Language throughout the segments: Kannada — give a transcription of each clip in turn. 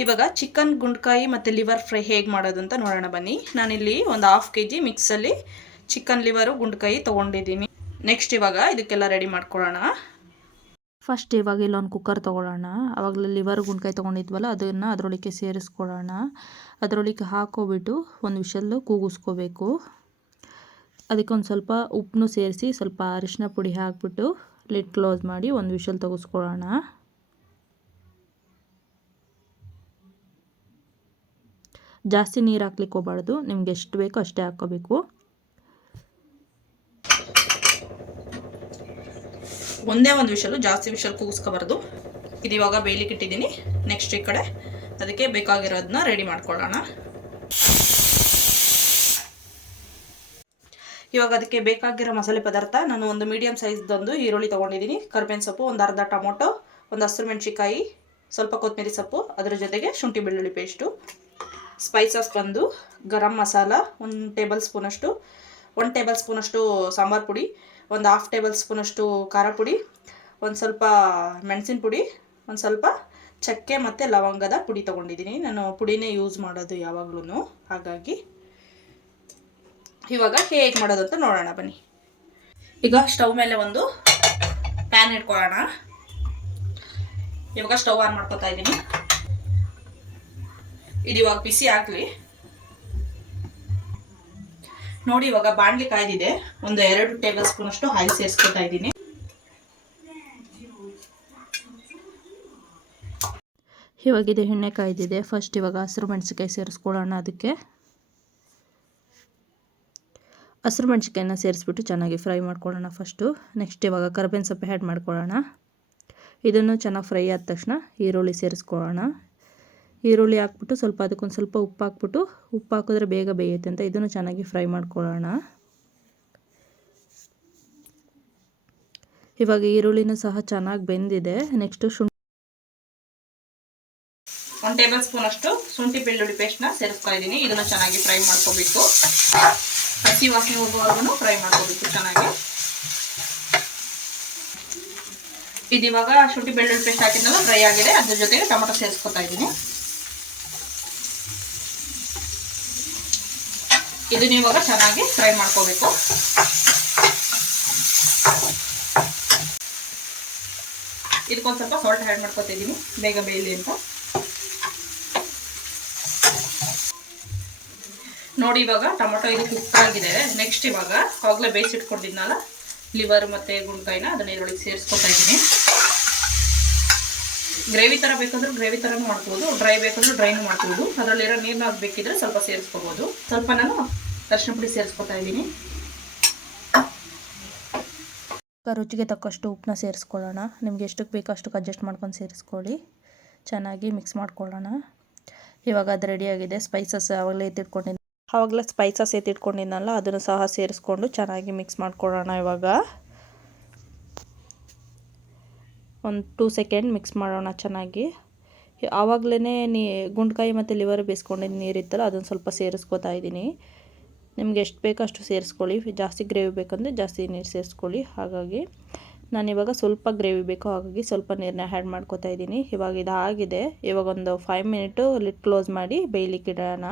ಇವಾಗ ಚಿಕನ್ ಗುಂಡ್ಕಾಯಿ ಮತ್ತು ಲಿವರ್ ಫ್ರೈ ಹೇಗೆ ಮಾಡೋದು ಅಂತ ನೋಡೋಣ ಬನ್ನಿ. ನಾನಿಲ್ಲಿ ಒಂದು 1/2 kg ಮಿಕ್ಸಲ್ಲಿ ಚಿಕನ್ ಲಿವರು ಗುಂಡ್ಕಾಯಿ ತೊಗೊಂಡಿದ್ದೀನಿ. ನೆಕ್ಸ್ಟ್ ಇವಾಗ ಇದಕ್ಕೆಲ್ಲ ರೆಡಿ ಮಾಡ್ಕೊಳ್ಳೋಣ. ಫಸ್ಟ್ ಇವಾಗ ಇಲ್ಲೊಂದು ಕುಕ್ಕರ್ ತೊಗೊಳ್ಳೋಣ. ಆವಾಗಲೇ ಲಿವರ್ ಗುಂಡ್ಕಾಯಿ ತೊಗೊಂಡಿದ್ವಲ್ಲ ಅದನ್ನು ಅದರೊಳಗೆ ಸೇರಿಸ್ಕೊಳ್ಳೋಣ. ಅದರೊಳಗೆ ಹಾಕೋಬಿಟ್ಟು ಒಂದು ವಿಷಲ್ಲು ಕೂಗಿಸ್ಕೋಬೇಕು. ಅದಕ್ಕೊಂದು ಸ್ವಲ್ಪ ಉಪ್ಪನ್ನು ಸೇರಿಸಿ ಸ್ವಲ್ಪ ಅರಿಶಿನ ಪುಡಿ ಹಾಕಿಬಿಟ್ಟು ಲಿಡ್ ಕ್ಲೋಸ್ ಮಾಡಿ ಒಂದು ವಿಷಲ್ ತೆಗೆಸ್ಕೊಳ್ಳೋಣ. ಜಾಸ್ತಿ ನೀರು ಹಾಕ್ಲಿಕ್ಕೆ ಹೋಗಬಾರ್ದು, ನಿಮ್ಗೆ ಎಷ್ಟು ಬೇಕೋ ಅಷ್ಟೇ ಹಾಕ್ಕೋಬೇಕು. ಒಂದೇ ಒಂದು ವಿಷಲು, ಜಾಸ್ತಿ ವಿಷಲ್ ಕೂಗಿಸ್ಕೋಬಾರ್ದು. ಇದು ಇವಾಗ ಬೇಯಲಿಕ್ಕೆ ಇಟ್ಟಿದ್ದೀನಿ. ನೆಕ್ಸ್ಟ್ ಈ ಕಡೆ ಅದಕ್ಕೆ ಬೇಕಾಗಿರೋದನ್ನ ರೆಡಿ ಮಾಡ್ಕೊಳ್ಳೋಣ. ಇವಾಗ ಅದಕ್ಕೆ ಬೇಕಾಗಿರೋ ಮಸಾಲೆ ಪದಾರ್ಥ ನಾನು ಒಂದು ಮೀಡಿಯಮ್ ಸೈಜ್ದೊಂದು ಈರುಳ್ಳಿ ತೊಗೊಂಡಿದ್ದೀನಿ, ಕರಿಬೇವಿನ ಸೊಪ್ಪು, ಒಂದು ಅರ್ಧ ಟೊಮೊಟೊ, ಒಂದು ಹಸಿರು ಮೆಣಸಿಕಾಯಿ, ಸ್ವಲ್ಪ ಕೊತ್ತಂಬರಿ ಸೊಪ್ಪು, ಅದರ ಜೊತೆಗೆ ಶುಂಠಿ ಬೆಳ್ಳುಳ್ಳಿ ಪೇಸ್ಟು. ಸ್ಪೈಸಸ್ ಬಂದು ಗರಂ ಮಸಾಲ 1 ಟೇಬಲ್ ಸ್ಪೂನಷ್ಟು, 1 ಟೇಬಲ್ ಸ್ಪೂನಷ್ಟು ಸಾಂಬಾರು ಪುಡಿ, ಒಂದು 1/2 ಟೇಬಲ್ ಸ್ಪೂನಷ್ಟು ಖಾರ ಪುಡಿ, ಒಂದು ಸ್ವಲ್ಪ ಮೆಣಸಿನ ಪುಡಿ, ಒಂದು ಸ್ವಲ್ಪ ಚಕ್ಕೆ ಮತ್ತು ಲವಂಗದ ಪುಡಿ ತೊಗೊಂಡಿದ್ದೀನಿ. ನಾನು ಪುಡಿನೇ ಯೂಸ್ ಮಾಡೋದು ಯಾವಾಗಲೂ, ಹಾಗಾಗಿ ಇವಾಗ ಹೇಗೆ ಮಾಡೋದು ಅಂತ ನೋಡೋಣ ಬನ್ನಿ. ಈಗ ಸ್ಟವ್ ಮೇಲೆ ಒಂದು ಪ್ಯಾನ್ ಇಟ್ಕೊಳ್ಳೋಣ. ಇವಾಗ ಸ್ಟವ್ ಆನ್ ಮಾಡ್ಕೊತಾ ಇದ್ದೀನಿ. ಇದು ಇವಾಗ ಬಿಸಿ ಆಗಲಿ ನೋಡಿ. ಇವಾಗ ಬಾಣಲಿ ಕಾಯ್ದಿದೆ, ಒಂದು 2 ಟೇಬಲ್ ಸ್ಪೂನ್ ಅಷ್ಟು ಆಯಿಲ್ ಸೇರಿಸ್ಕೊತಾ ಇದ್ದೀನಿ. ಇವಾಗ ಇದು ಎಣ್ಣೆ ಕಾಯ್ದಿದೆ. ಫಸ್ಟ್ ಇವಾಗ ಹಸಿರು ಮೆಣಸಿಕಾಯಿ ಸೇರಿಸ್ಕೊಳ್ಳೋಣ. ಅದಕ್ಕೆ ಹಸಿರು ಮೆಣಸಿಕಾಯಿನ ಸೇರಿಸ್ಬಿಟ್ಟು ಚೆನ್ನಾಗಿ ಫ್ರೈ ಮಾಡ್ಕೊಳ್ಳೋಣ ಫಸ್ಟು. ನೆಕ್ಸ್ಟ್ ಇವಾಗ ಕರಿಬೇವಿನ ಸೊಪ್ಪು ಆ್ಯಡ್ ಮಾಡ್ಕೊಳ್ಳೋಣ. ಇದನ್ನು ಚೆನ್ನಾಗಿ ಫ್ರೈ ಆದ ತಕ್ಷಣ ಈರುಳ್ಳಿ ಸೇರಿಸ್ಕೊಳ್ಳೋಣ. ಈರುಳ್ಳಿ ಹಾಕ್ಬಿಟ್ಟು ಸ್ವಲ್ಪ ಅದಕ್ಕೊಂದು ಸ್ವಲ್ಪ ಉಪ್ಪು ಹಾಕ್ಬಿಟ್ಟು, ಉಪ್ಪು ಹಾಕಿದ್ರೆ ಬೇಗ ಬೇಯುತ್ತೆ ಅಂತ ಇದನ್ನು ಚೆನ್ನಾಗಿ ಫ್ರೈ ಮಾಡ್ಕೊಳ್ಳೋಣ. ಇವಾಗ ಈರುಳ್ಳಿನೂ ಸಹ ಚೆನ್ನಾಗಿ ಬೆಂದಿದೆ. ನೆಕ್ಸ್ಟು 1 ಟೇಬಲ್ ಸ್ಪೂನ್ ಅಷ್ಟು ಶುಂಠಿ ಬೆಳ್ಳುಳ್ಳಿ ಪೇಸ್ಟ್ನ ಸೇರಿಸ್ತಾ ಇದ್ದೀನಿ. ಇದನ್ನು ಚೆನ್ನಾಗಿ ಫ್ರೈ ಮಾಡ್ಕೋಬೇಕು, ಹಸಿ ವಾಸನೆ ಹೋಗುವವರೆಗೂ ಫ್ರೈ ಮಾಡ್ಕೋಬೇಕು ಚೆನ್ನಾಗಿ. ಇದು ಇವಾಗ ಶುಂಠಿ ಬೆಳ್ಳುಳ್ಳಿ ಪೇಸ್ಟ್ ಹಾಕಿದ್ಮೇಲೆ ಫ್ರೈ ಆಗಿದೆ. ಅದ್ರ ಜೊತೆಗೆ ಟೊಮೆಟೊ ಸೇರಿಸ್ಕೊತಾ ಇದ್ದೀನಿ. ಇದನ್ನ ಇವಾಗ ಚೆನ್ನಾಗಿ ಫ್ರೈ ಮಾಡ್ಕೋಬೇಕು. ಇದಕ್ಕೊಂದು ಸ್ವಲ್ಪ ಸಾಲ್ಟ್ ಆ್ಯಡ್ ಮಾಡ್ಕೊತಾ ಇದ್ದೀನಿ ಬೇಗ ಬೇಯಲಿ ಅಂತ. ನೋಡಿ ಇವಾಗ ಟೊಮೆಟೊ ಇದು ಕುಕ್ ಆಗಿದೆ. ನೆಕ್ಸ್ಟ್ ಇವಾಗ ಆವಾಗಲೇ ಬೇಯಿಸಿಟ್ಕೊಂಡಿದ್ನಲ್ಲ ಲಿವರ್ ಮತ್ತು ಗುಂಡ್ಕಾಯಿನ ಅದನ್ನ ಇದರೊಳಗೆ ಸೇರಿಸ್ಕೊತಾ ಇದ್ದೀನಿ. ಗ್ರೇವಿ ಥರ ಬೇಕಂದ್ರೆ ಗ್ರೇವಿ ಥರನೂ ಮಾಡ್ಬೋದು, ಡ್ರೈ ಬೇಕಂದ್ರೆ ಡ್ರೈನೂ ಮಾಡ್ಬೋದು. ಅದರಲ್ಲಿರೋ ನೀರನ್ನ ಬೇಕಿದ್ರೆ ಸ್ವಲ್ಪ ಸೇರಿಸ್ಕೋಬೋದು. ಸ್ವಲ್ಪ ನಾನು ಅರಿಶಿನ ಪುಡಿ ಸೇರಿಸ್ಕೊತಾ ಇದ್ದೀನಿ. ರುಚಿಗೆ ತಕ್ಕಷ್ಟು ಉಪ್ಪನ್ನ ಸೇರಿಸ್ಕೊಳ್ಳೋಣ. ನಿಮ್ಗೆ ಎಷ್ಟಕ್ಕೆ ಬೇಕೋ ಅಷ್ಟಕ್ಕೆ ಅಡ್ಜಸ್ಟ್ ಮಾಡ್ಕೊಂಡು ಸೇರಿಸ್ಕೊಳ್ಳಿ. ಚೆನ್ನಾಗಿ ಮಿಕ್ಸ್ ಮಾಡ್ಕೊಳ್ಳೋಣ. ಇವಾಗ ಅದು ರೆಡಿಯಾಗಿದೆ. ಸ್ಪೈಸಸ್ ಆವಾಗಲೇ ಸ್ಪೈಸಸ್ ಎತ್ತಿಟ್ಕೊಂಡಿದ್ನಲ್ಲ ಅದನ್ನು ಸಹ ಸೇರಿಸ್ಕೊಂಡು ಚೆನ್ನಾಗಿ ಮಿಕ್ಸ್ ಮಾಡ್ಕೊಳ್ಳೋಣ. ಇವಾಗ ಒಂದು 2 ಸೆಕೆಂಡ್ ಮಿಕ್ಸ್ ಮಾಡೋಣ ಚೆನ್ನಾಗಿ. ಆವಾಗಲೇ ಗುಂಡ್ಕಾಯಿ ಮತ್ತು ಲಿವರ್ ಬೇಯಿಸ್ಕೊಂಡಿದ್ದು ನೀರಿತ್ತಲ್ಲ ಅದನ್ನು ಸ್ವಲ್ಪ ಸೇರಿಸ್ಕೊತಾ ಇದ್ದೀನಿ. ನಿಮ್ಗೆ ಎಷ್ಟು ಬೇಕೋ ಅಷ್ಟು ಸೇರಿಸ್ಕೊಳ್ಳಿ. ಜಾಸ್ತಿ ಗ್ರೇವಿ ಬೇಕಂದರೆ ಜಾಸ್ತಿ ನೀರು ಸೇರಿಸ್ಕೊಳ್ಳಿ. ಹಾಗಾಗಿ ನಾನಿವಾಗ ಸ್ವಲ್ಪ ಗ್ರೇವಿ ಬೇಕು, ಹಾಗಾಗಿ ಸ್ವಲ್ಪ ನೀರನ್ನ ಆ್ಯಡ್ ಮಾಡ್ಕೊತಾ ಇದ್ದೀನಿ. ಇವಾಗ ಇದಾಗಿದೆ. ಇವಾಗ ಒಂದು 5 ಮಿನಿಟು ಲಿಡ್ ಕ್ಲೋಸ್ ಮಾಡಿ ಬೇಯಲಿಕ್ಕೆ ಇಡೋಣ.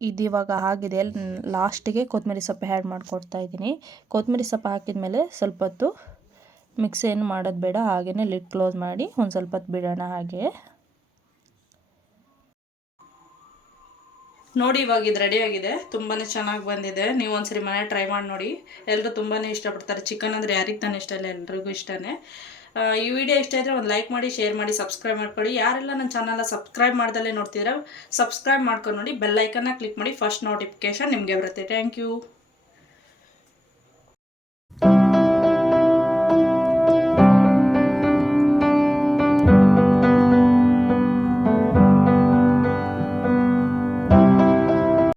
ಇದು ಇವಾಗ ಆಗಿದೆ. ಲಾಸ್ಟಿಗೆ ಕೊತ್ತಂಬರಿ ಸೊಪ್ಪು ಆ್ಯಡ್ ಮಾಡ್ಕೊಡ್ತಾ ಇದ್ದೀನಿ. ಕೊತ್ತಂಬರಿ ಸೊಪ್ಪು ಹಾಕಿದ ಮೇಲೆ ಸ್ವಲ್ಪ ಹೊತ್ತು ಮಿಕ್ಸ್ ಏನು ಮಾಡೋದು ಬೇಡ, ಹಾಗೆಯೇ ಲಿಡ್ ಕ್ಲೋಸ್ ಮಾಡಿ ಒಂದು ಸ್ವಲ್ಪ ಹೊತ್ತು ಬಿಡೋಣ. ಹಾಗೆ ನೋಡಿ ಇವಾಗ ಇದು ರೆಡಿಯಾಗಿದೆ. ತುಂಬಾ ಚೆನ್ನಾಗಿ ಬಂದಿದೆ. ನೀವು ಒಂದ್ಸರಿ ಮನೆ ಟ್ರೈ ಮಾಡಿ ನೋಡಿ. ಎಲ್ಲರೂ ತುಂಬಾ ಇಷ್ಟಪಡ್ತಾರೆ. ಚಿಕನ್ ಅಂದರೆ ಯಾರಿಗೆ ತಾನೇ ಇಷ್ಟ ಇಲ್ಲ, ಎಲ್ರಿಗೂ ಇಷ್ಟನೇ. ಈ ವಿಡಿಯೋ ಇಷ್ಟ ಇದ್ದರೆ ಒಂದು ಲೈಕ್ ಮಾಡಿ, ಶೇರ್ ಮಾಡಿ, ಸಬ್ಸ್ಕ್ರೈಬ್ ಮಾಡ್ಕೊಳ್ಳಿ. ಯಾರೆಲ್ಲ ನನ್ನ ಚಾನಲ್ನ ಸಬ್ಸ್ಕ್ರೈಬ್ ಮಾಡ್ದಲ್ಲೇ ನೋಡ್ತಿದ್ರೆ ಸಬ್ಸ್ಕ್ರೈಬ್ ಮಾಡ್ಕೊಂಡು ನೋಡಿ. ಬೆಲ್ ಐಕನ್ನ ಕ್ಲಿಕ್ ಮಾಡಿ, ಫಸ್ಟ್ ನೋಟಿಫಿಕೇಶನ್ ನಿಮಗೆ ಬರುತ್ತೆ. Thank you.